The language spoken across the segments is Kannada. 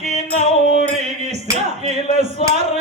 ಸಿಕ್ಕಿನವರಿಗೆ ಸಿಕ್ಕಿಲ್ಲ ಸ್ವರ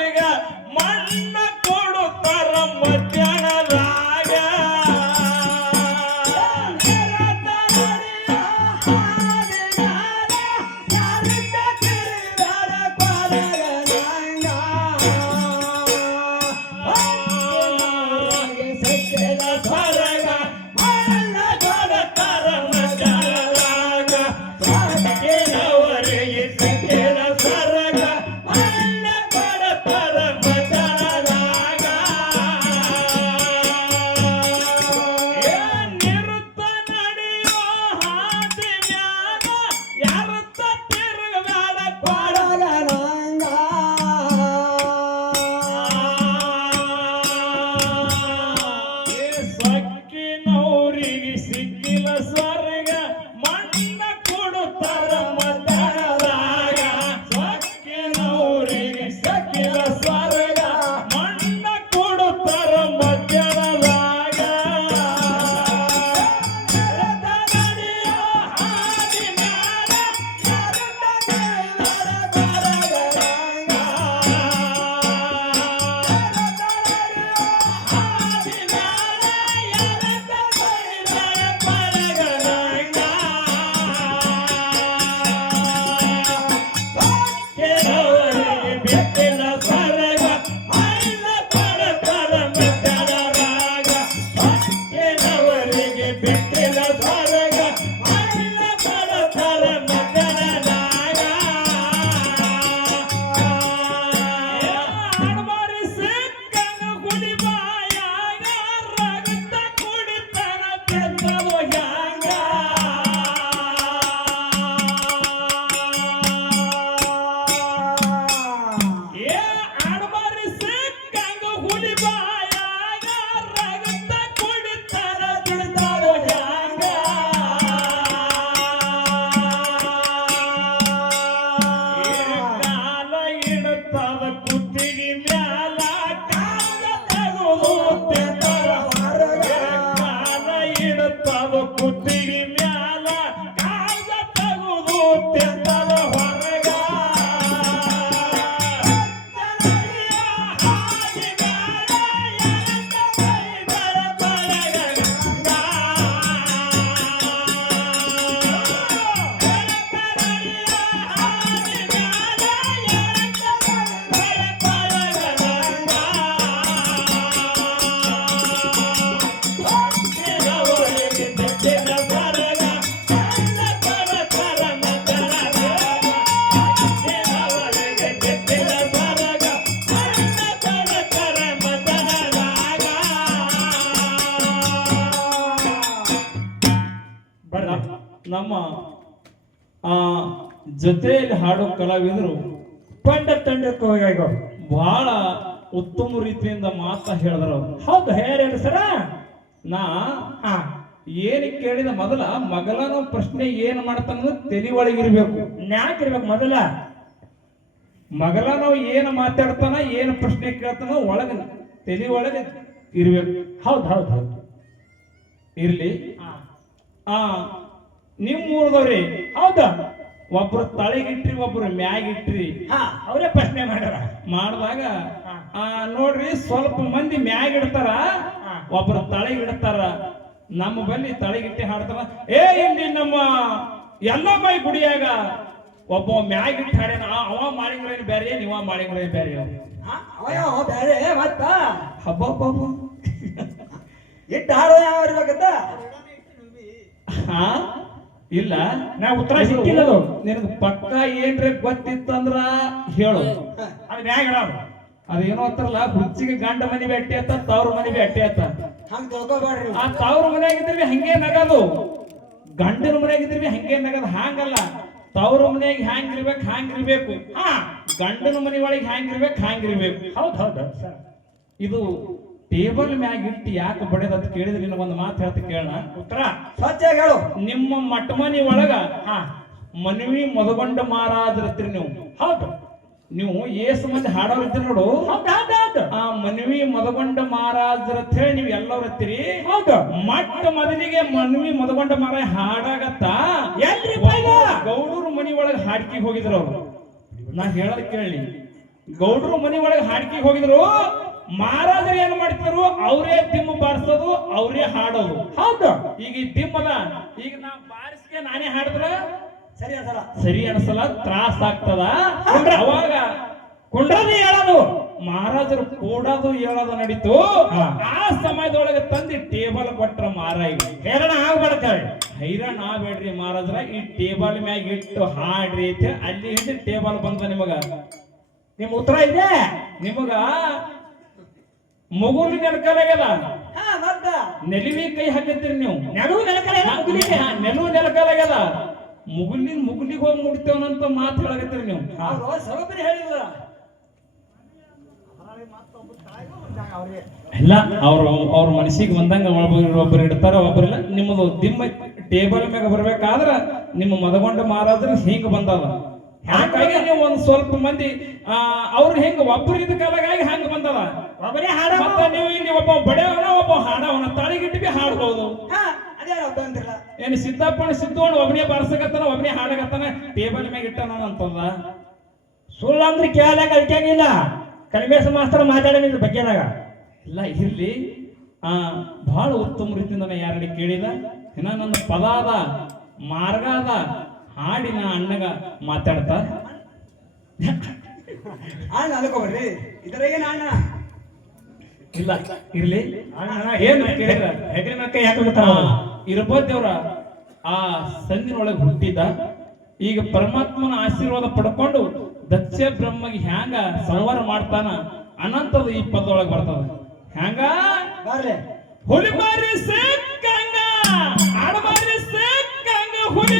ಜೊತೆಯಲ್ಲಿ ಹಾಡೋ ಕಲಾವಿದರು ಪಂಡ ತಂಡಕ್ಕೆ ಹೋಗಿ ಬಹಳ ಉತ್ತಮ ರೀತಿಯಿಂದ ಮಾತಾ ಹೇಳಿದ್ರು. ಹೌದು ಹೇಳಿ ಸರ. ನಾ ಹಾ. ಏನ್ ಕೇಳಿದ ಮೊದಲ ಮಗಲನ ಪ್ರಶ್ನೆ ಏನ್ ಮಾಡ್ತಾನ ತಲೆ ಒಳಗಿರ್ಬೇಕು ನ್ಯಾಕಿರ್ಬೇಕು ಮೊದಲ. ಮಗಳನ ಏನ್ ಮಾತಾಡ್ತಾನ ಏನ್ ಪ್ರಶ್ನೆ ಕೇಳ್ತಾನ ಒಳಗ ತಲೆ ಒಳಗೆ ಇರ್ಬೇಕು. ಹೌದು ಹೌದು ಹೌದು. ಇರ್ಲಿ. ಆ ನಿಮ್ ಊರ್ದವ್ರಿ? ಹೌದು. ಒಬ್ರು ತಳಗಿಟ್ರಿ ಒಬ್ರು ಮ್ಯಾಗಿಟ್ರಿ. ಅವರೇ ಪ್ರಶ್ನೆ ಮಾಡ್ಯಾರ. ಆ ನೋಡ್ರಿ ಸ್ವಲ್ಪ ಮಂದಿ ಮ್ಯಾಗಿಡ್ತಾರ. ಒಬ್ರು ತಳಿಗಿಡ್ತಾರ. ನಮ್ಮ ಬಲ್ಲಿ ತಳಗಿಟ್ಟಿ ಹಾಡ್ತಾರ ಏ ಇಲ್ಲಿ ನಮ್ಮ ಎಲ್ಲಮ್ಮ ಗುಡಿಯಾಗ ಒಬ್ಬ ಮ್ಯಾಗಿಟ್ಟು ಹಾಡ್ಯಾನ. ಅವ ಅವ ಬೇರೆ ಬ್ಯಾರೆ ನೀವ ಮಾಡಿಂಗ್ರೇನ್ ಬ್ಯಾರೆ? ಅವ ಬೇರೆ ಮತ್ತ? ಹಬ್ಬ ಇಟ್ಟು ಹಾಡೋ ಯಾವ ಇರ್ಬೇಕಂತ ಹಾ? ಇಲ್ಲ ನಾ ಉತ್ತರ ಸಿಕ್ಕಿಲ್ಲ ಅದು. ನಿನಗ ಪಕ್ಕ ಏನ್ರಿ ಗೊತ್ತಿತ್ತಂದ್ರ ಹೇಳು. ಅದ್ ಮ್ಯಾಗ ಇಡೋದು ಅದೇನೋ ಅಂತಾರಲ್ಲ ಹುಚ್ಚಿಗೆ ಗಂಡ ಮನಿ ಬೆಟ್ಟಿ ಅಂತ ತವ್ರ ಮನಿ ಬೆಟ್ಟಿ ಅಂತ ಹಂಗ ತಿಳ್ಕೊಬೇಡ್ರಿ ಆ ತವ್ರ ಮನೆಯಾಗಿದ್ರಿ ಹಂಗೆ ನಗದು. ಗಂಡನ ಮನೆಯಾಗಿದ್ರಿ ಹಂಗೆ ನಗದು ಹಾಂಗಲ್ಲ. ತವ್ರ ಮನೆಯಾಗ ಹ್ಯಾಂಗಿರ್ಬೇಕು ಹಾಂಗಿರ್ಬೇಕು ಹಾ ಗಂಡನ ಮನೆ ಒಳಗೆ ಹ್ಯಾಂಗಿರ್ಬೇಕು ಇರ್ಬೇಕು ಹೌದ್ ಹೌದ್ ಹೌದು ಹೌದು ಸರ್. ಇದು ಟೇಬಲ್ ಮ್ಯಾಗ ಇಟ್ಟು ಯಾಕೆ ಬಡದ ಅಂತ ಕೇಳಿದ್ರೆ ನಿನ್ನ ಒಂದು ಮಾತು ಹೇಳ್ತಿ ಕೇಳಣ. ಉತ್ತರ? ಸ್ವಚ್ಛಾಗಿ ಹೇಳು. ನಿಮ್ಮ ಮಠ ಮನಿ ಒಳಗ ಹಾ. ಮನವಿ ಮದಗೊಂಡ ಮಹಾರಾಜರತ್ರಿ ನೀವು. ಹೌದು. ನೀವು ಏಸು ಮಂದಿ ಹಾಡೋರ್ ಇದ್ರಿ ನೋಡು. ಆ ಮನವಿ ಮದಗೊಂಡ ಮಹಾರಾಜರ ಹೇಳಿ ನೀವು ಎಲ್ಲವ್ರ ಹತ್ತಿರಿ. ಹೌದು. ಮಟ್ಟ ಮದನಿಗೆ ಮನವಿ ಮದಗೊಂಡ ಮಹಾರಾಜ ಹಾಡಾಗತ್ತ. ಎಲ್ರಿ? ಗೌಡೂರು ಮನಿ ಒಳಗೆ ಹಾಡ್ಕಿ ಹೋಗಿದ್ರು ಅವ್ರು. ನಾ ಹೇಳೋದ್ ಕೇಳಿ ಗೌಡ್ರು ಮನಿ ಒಳಗೆ ಹಾಡ್ಕಿ ಹೋಗಿದ್ರು. ಮಹಾರಾಜರು ಏನ್ ಮಾಡ್ತಿದ್ರು? ಅವರೇ ದಿಮ್ಮ ಬಾರಿಸೋದು ಅವರೇ ಹಾಡೋದು ಹೌದು. ಈಗ ಈ ದಿಮ್ಮದ ಈಗ ನಾ ಬಾರಿಸ್ಕೆ ನಾನೇ ಹಾಡಿದ್ರ? ಸರಿ ಅನ್ಸಲ್ಲ. ಸರಿ ಅನ್ಸಲ್ಲ ತ್ರಾಸ ಆಗ್ತದ? ಅವಾಗ ಕುಂಡ್ರನೇ ಹೇಳೋದು. ಮಹಾರಾಜರು ಕೂಡದು ಹೇಳೋದು ನಡೀತು. ಆ ಸಮಯದೊಳಗೆ ತಂದು ಟೇಬಲ್ ಕೊಟ್ರ ಮಹಾರಾಜ್ ಹೇರಣ ಆಗ್ಬಿಡ್ತಾಳೆ ಹೈರಾಣ ಆಗ್ಬೇಡ್ರಿ ಮಹಾರಾಜರ ಈ ಟೇಬಲ್ ಮ್ಯಾಗ ಇಟ್ಟು ಹಾಡ್ರಿ ಅಂತ ಅಲ್ಲಿ ಹಿಂದೆ ಟೇಬಲ್ ಬಂದ ನಿಮಗ. ನಿಮ್ ಉತ್ತರ ಇದೆ. ನಿಮಗ ಮಗುಲಿ ನೆಲಕಲಾಗ್ಯದ ನೆಲವಿ ಕೈ ಹಾಕತ್ತೀರಿ ನೀವು. ನೆಲವು ನೆಲವು ನೆಲಕಲಾಗ್ಯದ ಮುಗುಲಿನ ಮುಗುಲಿಗೆ ಹೋಗಿ ಮುಡ್ತೇವನಂತ ಮಾತು ಹೇಳಕತ್ತೀರಿ ನೀವು. ಹೇಳಿಲ್ಲ. ಇಲ್ಲ ಅವ್ರ ಅವ್ರ ಮನಸ್ಸಿಗೆ ಬಂದಂಗ ಒಬ್ಬರು ಇಡ್ತಾರ ಒಬ್ಬರಿಲ್ಲ ನಿಮ್ಮದು ದಿಮ್ಮ ಟೇಬಲ್ ಮ್ಯಾಗ ಬರ್ಬೇಕಾದ್ರ ನಿಮ್ಮ ಮದಗೊಂಡ ಮಾರಾದ್ರೆ ಹಿಂಗ ಬಂದದ. ಹಾಗಾಗಿ ನೀವು ಒಂದ್ ಸ್ವಲ್ಪ ಮಂದಿ ಅವ್ರು ಹೆಂಗ ಒಬ್ಬರು ಇದ್ದ ಕಾಲಾಗಾಗಿ ಹಂಗ ಬಂದದ? ಒಬ್ಬರೇ ಹಾಡ ಮತ್ತೆ ನೀವು ಇಲ್ಲಿ ಒಬ್ಬ ಬಡವನ ಒಬ್ಬ ಹಾಡವನ ತಾಳಿಗಿಟ್ಟು ಬಿ ಹಾಡ್ಬೋದು ಏನು ಸಿದ್ದಪ್ಪನ ಸಿದ್ದೋಣ ಒಬ್ಬನೇ ಬರ್ಸಕತ್ತಾನ ಒಬ್ಬನೇ ಹಾಡಕತ್ತಾನ ಟೇಬಲ್ ಮ್ಯಾಗ ಇಟ್ಟಾನ ಅಂತಂದ. ಸುಳ್ಳು ಅಂದ್ರೆ ಕೇಳಾಗ ಅಲ್ಕಾಗಿಲ್ಲ ಕಲಿಮೇಶ ಮಾಸ್ತರ್ ಮಾತಾಡಿದ ಇದ್ರ ಬಗ್ಗೆದಾಗ ಇಲ್ಲ ಇರ್ಲಿ. ಆ ಬಹಳ ಉತ್ತಮ ರೀತಿಯಿಂದ ನಾನು ಯಾರಡಿ ಕೇಳಿದ ಇನ್ನ ನನ್ನ ಪದಾದ ಅದ ಮಾರ್ಗ ಅದ ಹಾಡಿನ ಅಣ್ಣಗ ಮಾತಾಡ್ತಾ. ಅಣ್ಣ ಅನ್ಕೋಬೇಡ್ರಿ ಇದ್ರಾಗೇನ ಅಣ್ಣ? ಇಲ್ಲ. ಇರ್ಲಿ. ಅಣ್ಣ ಏನ್ ಕೇಳಿದ್ರ. ಮಕ್ಕ ಯಾಕೆ ಬಿಡ್ತಾರ ಇರ್ಬೋದೇವ್ರ ಆ ಸಂದಿನೊಳಗೆ ಹುಟ್ಟಿದ್ದ. ಈಗ ಪರಮಾತ್ಮನ ಆಶೀರ್ವಾದ ಪಡ್ಕೊಂಡು ದಕ್ಷ ಬ್ರಹ್ಮಗೆ ಹ್ಯಾಂಗ ಸಂವಾರ ಮಾಡ್ತಾನ ಅನಂತದ ಈ ಪದದೊಳಗೆ ಬರ್ತದ. ಹ್ಯಾಂಗ? ಹುಲಿ ಬಾರಿ ಸೇಕ್ ಹಂಗ ಹುಲಿ ಹುಲಿ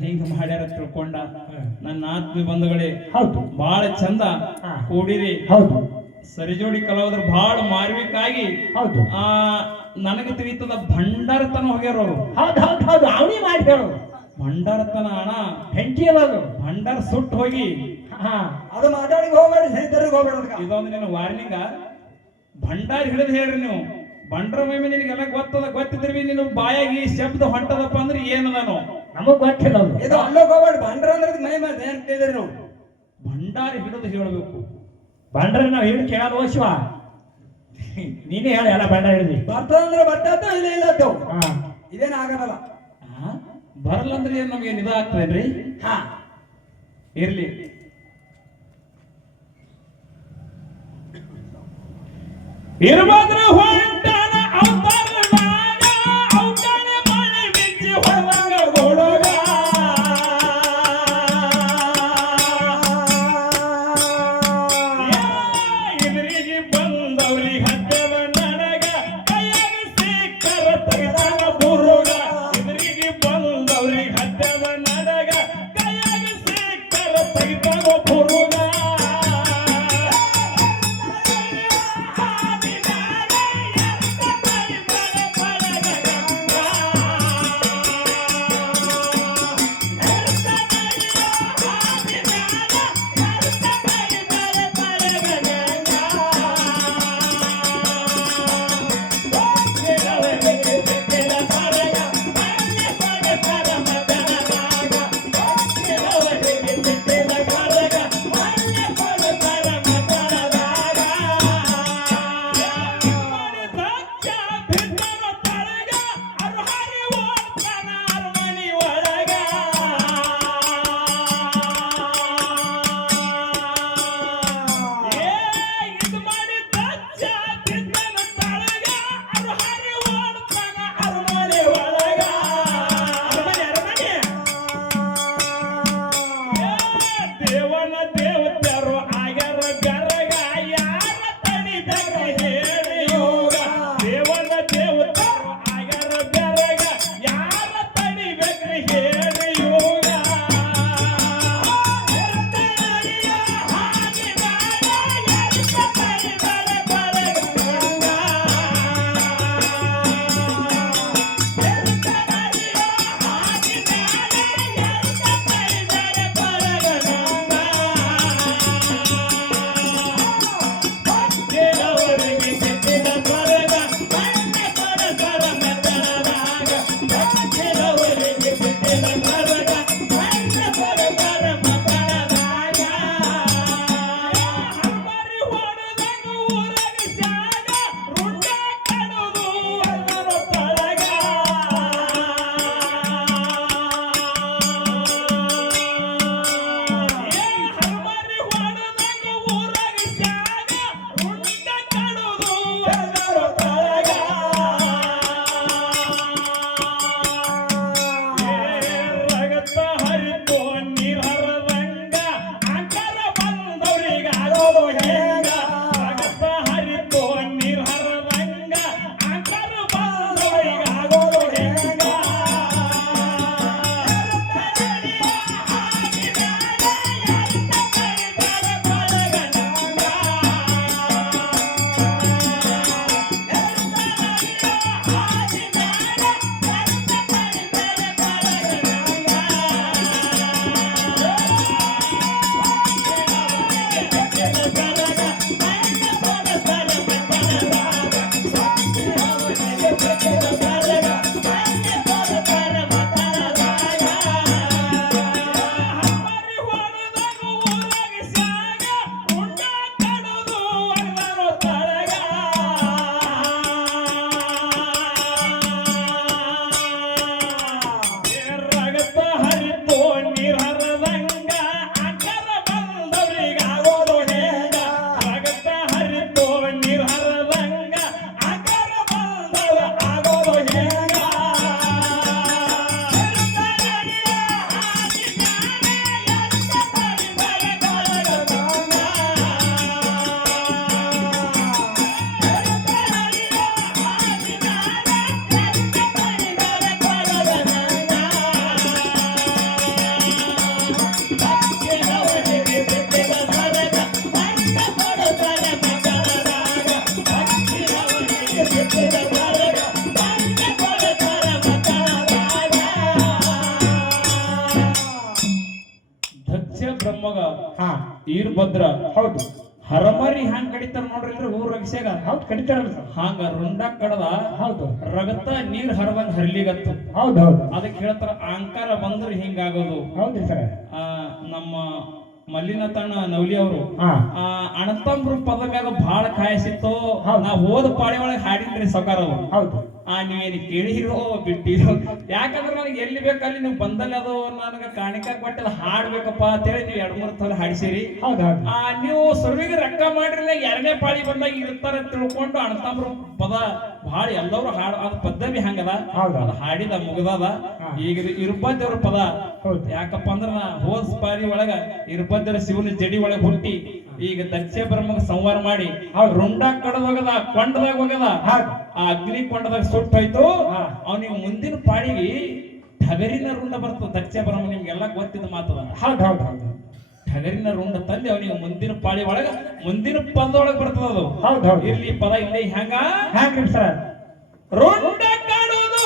ಹೆಂಗ್ ಮಾಡ್ಯಾರ ತಿಳ್ಕೊಂಡ ನನ್ನ ಆತ್ಮೀಯ ಬಂಧುಗಳೇ ಹೌದು. ಬಾಳ ಚಂದ ಕೂಡಿರಿ. ಹೌದು. ಸರಿಜೋಡಿ ಕಲಾವಿದ್ರು ಬಹಳ ಮಾರ್ವಿಕಾಗಿ ಹೌದು. ಆ ನನಗೆ ತಿಳಿತದ ಭಂಡಾರತನ ಹೋಗ್ಯಾರ ಅವರು. ಹೌದು ಹೌದು ಹೌದು. ಅವನೇ ಮಾಡಿ ಹೇಳು. ಭಂಡಾರತನ ಅಣ್ಣ. ಬೆಂಕಿ ಅದು ಭಂಡಾರ ಸುಟ್ಟು ಹೋಗಿ. ಹಾ ಅದು ಮಾತಾಡಿ ಹೋಗ್ಬೇಡ ಇದೊಂದು ನಿನ್ನ ವಾರ್ನಿಂಗ. ಭಂಡಾರ ಹಿಡಿದು ಹೇಳ್ರಿ ನೀವು. ಬಂಡ್ರ ಮೈಮೆ ನಿನಗೆಲ್ಲ ಗೊತ್ತದ ಗೊತ್ತಿದ್ರಿ ಬಿ ನಿನ್ನ ಬಾಯಾಗಿ ಶಬ್ದ ಹೊಂಟದಪ್ಪ ಅಂದ್ರೆ ಏನದನು ನಮಗ್ ಗೊತ್ತಿಲ್ಲ ಇದು ಅಲ್ಲೋಗ್ ಹೋಗ್ಬೇಡಿ ಬಂಡ್ರ ಅಂದ್ರೆ ಮೈ ಮೇಲೆ ಏನ್ ಕೇಳಿದ್ರಿ ನೀವು. ಭಂಡಾರಿ ಹಿಡಿದು ಹೇಳಬೇಕು. ಬಂಡ್ರ ನಾವ್ ಹಿಡಿದು ಕೇಳಲ್ಲ ಶಿವ. ನೀನೇ ಹೇಳ ಎಲ್ಲ ಬಂಡ ಹಿಡಿದಿ. ಬರ್ತದ ಅಂದ್ರೆ ಬರ್ತದ ಇಲ್ಲ ಇಲ್ಲ ಇದೇನು ಹಾ. ಇದೇನ್ ಆಗಲ್ಲ. ಬರಲ್ಲ ಅಂದ್ರೆ ಏನ್ ನಮ್ಗೆ ನಿಧ ಆಗ್ತದೇನ್ರಿ ಹಾ. ಇರ್ಲಿ. ಇರ್ಬಾದ್ರೆ ಹೊಂಟಾನ on the ಈರ್ಭದ್ರ ಹೌದು. ಹರಮರಿ ಹ್ಯಾಂಗ್ ಕಡಿತಾರ ನೋಡ್ರಿ ಇಲ್ರಿ ಊರ್ ರಗಸ್ಯಾಗ ಹೌದು ಕಡಿತಾರಲ್ಲ ಸರ್. ಹಾಂಗ ರುಂಡ ಕಡದ ಹೌದು. ರಗತ ನೀರ್ ಹರವಂಗ ಹರ್ಲಿಗತ್ತು. ಹೌದು ಹೌದು. ಅದಕ್ಕೆ ಹೇಳ್ತಾರ ಆಂಕಾರ ಬಂದ್ರೆ ಹಿಂಗಾಗೋದು. ಹೌದ್ರಿ ಸರ್. ಆ ನಮ್ಮ ಮಲ್ಲಿನ ತಾಣ ನವಲಿ ಅವರು ಅಣತಂಬ್ರು ಪದ ಮ್ಯಾಗ ಬಹಳ ಕಾಯಸಿತ್ತು. ನಾ ಹೋದ ಪಾಳಿ ಒಳಗೆ ಹಾಡಿದ್ರಿ ಸಕಾರ ಅವರು. ಹೌದು. ಆ ನೀವೇನು ಕೇಳಿರೋ ಬಿಟ್ಟಿರೋ ಯಾಕಂದ್ರೆ ನನಗೆ ಎಲ್ಲಿ ಬೇಕಲ್ಲಿ ನೀವು ಬಂದಲ್ಲಿ ಅದು ನನಗೆ ಕಾಣಿಕ ಕೊಟ್ಟಿಲ್ಲ. ಹಾಡ್ಬೇಕಪ್ಪ ಅಂತೇಳಿ ನೀವು ಎರಡ್ ಮೂರು ಸಲ ಹಾಡಿಸಿರಿ. ಆ ನೀವು ಸರ್ವಿಗೆ ರೊಕ್ಕ ಮಾಡಿರಲ್ಲ ಎರಡನೇ ಪಾಳಿ ಬಂದಾಗ ಇರ್ತಾರೆ ತಿಳ್ಕೊಂಡು ಅಣ್ತಾಮ್ರು ಪದ ಬಹಳ ಎಲ್ಲರೂ ಹಾಡು ಅದು ಪದ್ಧತಿ ಹಂಗದ. ಅದು ಹಾಡಿದ ಮುಗದದ. ಈಗ ಇರ್ಬದ್ದೇವ್ರ ಪದ. ಯಾಕಪ್ಪ ಅಂದ್ರ ನಾ ಹೋದ್ ಪಾರಿ ಒಳಗ ಇರ್ಬದ್ದರ ಶಿವನ ಜಡಿ ಒಳಗ ಹುಟ್ಟಿ ಈಗ ದಕ್ಷ ಬ್ರಹ್ಮಗ ಸಂವಾರ ಮಾಡಿ ಅವ್ರ ರುಂಡ ಕಡದ ಹೋಗದ ಕೊಂಡದಾಗ ಹೋಗದ. ಆ ಅಗ್ನಿ ಕೊಂಡದಾಗ ಸುಟ್ಟ ಹೋಯ್ತು ಅವನಿಗೆ ಮುಂದಿನ ಪಾಡಿಗೆ ಠಗರಿನ ರುಂಡ ಬರ್ತದ ದಕ್ಷ ಬ್ರಹ್ಮ ನಿಮ್ಗೆಲ್ಲ ಗೊತ್ತಿದ್ದ ಮಾತದ ಹೌದು ಹೌದು ಹೌದು ಠಗರಿನ ರುಂಡ ತಂದೆ ಅವನಿಗೆ ಮುಂದಿನ ಪಾಳಿ ಒಳಗ ಮುಂದಿನ ಪದದೊಳಗ ಬರ್ತದ ಅದು. ಹೌದು ಹೌದು ಇರ್ಲಿ ಪದ ಇಲ್ಲ ಹೆಂಗ? ಹೆಂಗ್ರಿ ಸರ್? ರುಂಡ ಕಾಣುವುದು.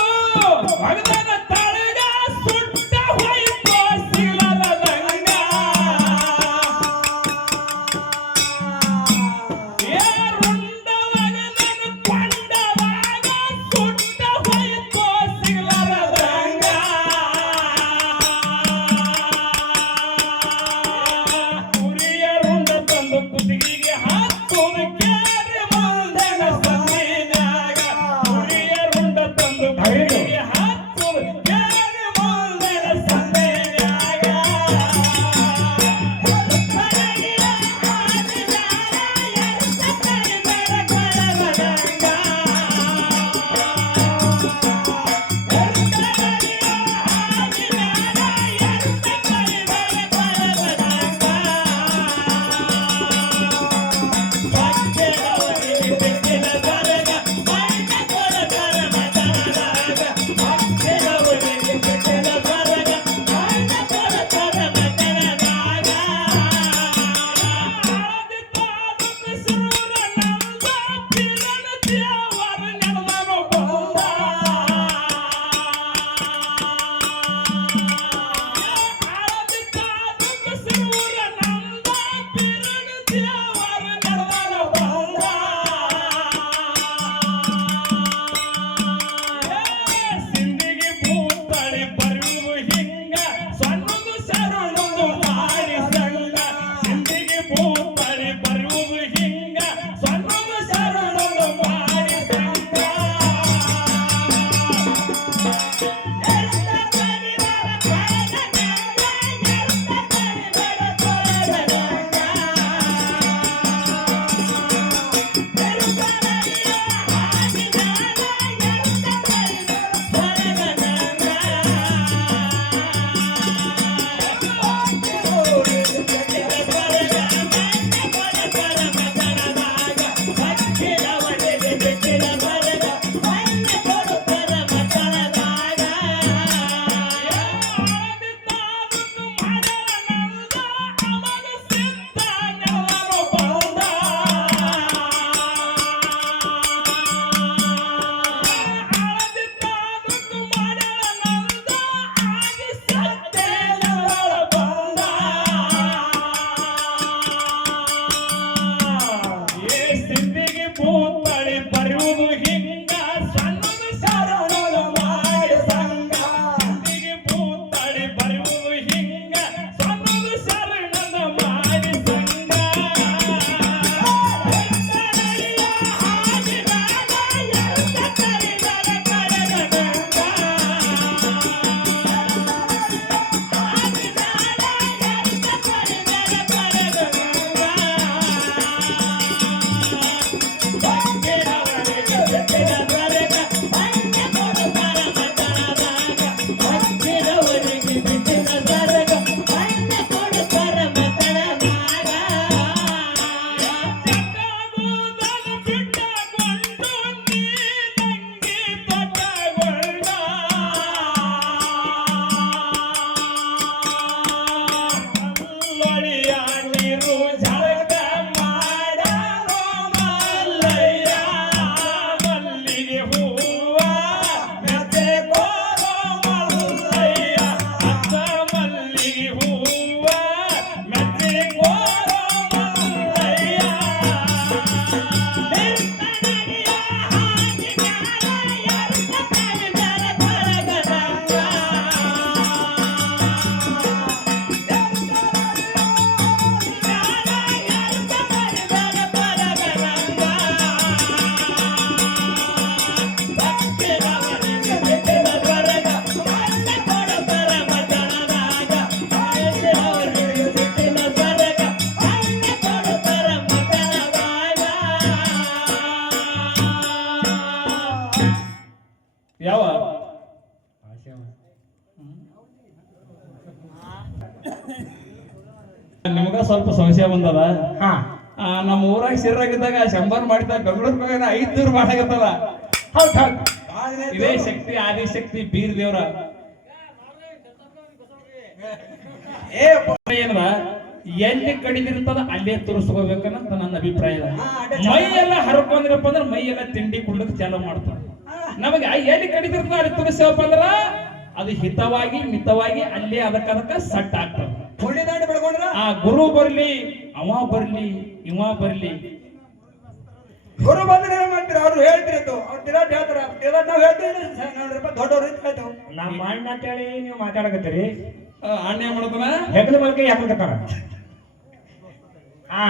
ಬಂದದ ಹಾ. ನಮ್ಮ ಊರಾಗ ಸಿರ್ರಾಗಿದ್ದಾಗ ಶಂಬರ್ ಮಾಡಿದ ಬೆಂಗಳೂರು ಹೋಗ್ಯಾನ ಐದ್ ಹೌದ್ ಹೌದ್. ಭಾಳ ಇದೇ ಶಕ್ತಿ ಆದಿಶಕ್ತಿ ಬೀರ್ ದೇವ್ರ. ಏನದ? ಎಲ್ಲಿ ಕಡಿದಿರ್ತದ ಅಲ್ಲೇ ತುರ್ಸ್ಕೋಬೇಕನ್ನಂತ ನನ್ನ ಅಭಿಪ್ರಾಯ. ಮೈ ಎಲ್ಲ ಹರ್ಕೊಂಡಿರಪ್ಪ ಅಂದ್ರೆ ಮೈ ಎಲ್ಲ ತಿಂಡಿ ಕುಡ್ಲಕ್ ಚಾಲು ಮಾಡ್ತಾರ. ನಮಗೆ ಎಲ್ಲಿ ಕಡಿದಿರ್ತದ ಅಲ್ಲಿ ತೋರಿಸ್ಯಪ್ಪ ಅಂದ್ರ ಅದು ಹಿತವಾಗಿ ಮಿತವಾಗಿ ಅಲ್ಲೇ ಅದಕ್ಕದಕ್ಕ ಅದಕ್ಕ ಸಟ್ ಆಗ್ತದ. ಬೆಳ್ಕೊಂಡ್ರ ಆ ಗುರು ಬರ್ಲಿ ಅವ ಬರ್ಲಿ ಇವ ಬರ್ಲಿ. ಗುರು ಬಂದ್ರೆ ಏನ್ ಮಾಡ್ತೀರ? ಅವ್ರು ಹೇಳ್ತಿರತ್ತು ಅವ್ರು ತಿರಾಟ್ ಹೇಳ್ತಾರ. ತಿರಾಟ್ ನಾವ್ ಹೇಳ್ತೀವಿ ದೊಡ್ಡವ್ರ ದೊಡ್ಡವ್ರು ಅಂತ ಹೇಳ್ತೇವೆ. ನಮ್ಮ ಅಣ್ಣ ಅಂತೇಳಿ ನೀವು ಮಾತಾಡಕತ್ತೀರಿ? ಆ, ಅಣ್ಣ ಏನ್ ಮಾಡ್ತಾನ? ಹೆಗಲ ಮಲ್ಕೆ ಯಾಕಂತಾರ ಹಾ